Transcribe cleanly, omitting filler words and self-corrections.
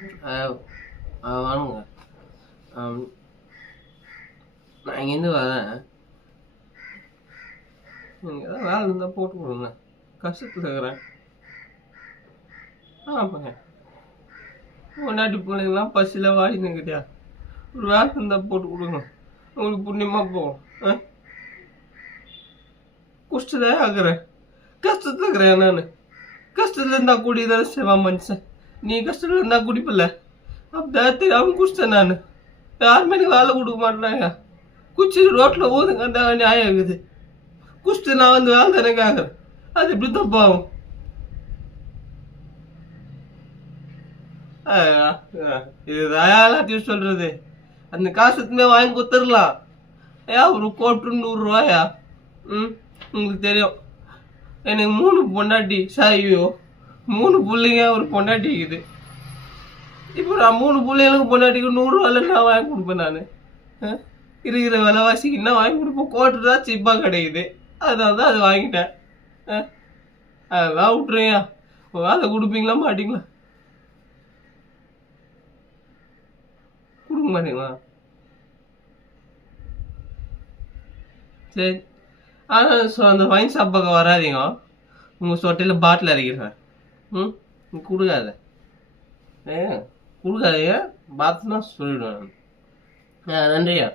வாங்க. நான் இங்கேருந்து வரேன். நீங்கள் ஏதாவது வேலை இருந்தால் போட்டு கொடுங்க. கஷ்டத்தில் இருக்கிறேன். ஆமாங்க. பொண்டாட்டி பிள்ளைங்களாம் பசியில் வாடினுக்கிட்டியா, ஒரு வேலை இருந்தால் போட்டு கொடுங்க. உங்களுக்கு புண்ணியமாக போகும். குஷ்டதான் ஆக்குறேன், கஷ்டத்தில் இருக்கிறேன். நான் கஷ்டத்தில் இருந்தால் குடி தானே செய்வான் மனுஷன். நீ கஷ்டத்தில் இருந்தால் குடிப்பில்ல, அப்படிதான் தெரியாமல் குஷ்டேன். நான் யாருமே எனக்கு வேலை கொடுக்க மாட்டேறாங்க. குச்சி ரோட்டில் ஊதுங்க, அந்த நியாயம் இருக்குது. குஷ்டு நான் வந்து வேலை தானே கேட்குறேன். அது எப்படி தப்பாகும்? இது எல்லாத்தையும் சொல்றது. அந்த காசுக்குமே வாங்கி கொடுத்துடலாம். ஒரு கோட்டு 100 ரூபாயா? உங்களுக்கு தெரியும் எனக்கு 3 பொண்டாட்டி. சாயோ 3 பிள்ளைங்க ஒரு பொண்டாட்டி இருக்குது. இப்போ நான் 3 பிள்ளைங்களுக்கு பொண்டாட்டிக்கு 100 ரூபாயில நான் வாங்கி கொடுப்பேன். நான் இருக்கிற விலைவாசிக்கு என்ன வாங்கி கொடுப்பேன்? கோட்டு தான் சீப்பாக கிடைக்குது, அதனால தான் அதை வாங்கிட்டேன். அதெல்லாம் விட்டுருங்க. வேலை கொடுப்பீங்களா மாட்டீங்களா? கொடுக்க மாட்டீங்களா? சரி. ஆனால் அந்த வைன் ஷாப் பக்கம் வராதிங்க. உங்கள் சொட்டையில் பாட்டில் இறக்கிறேன். கொடுக்காத. கொடுக்காதீங்க. பார்த்துனா சொல்லிவிடுவேன். நன்றியா.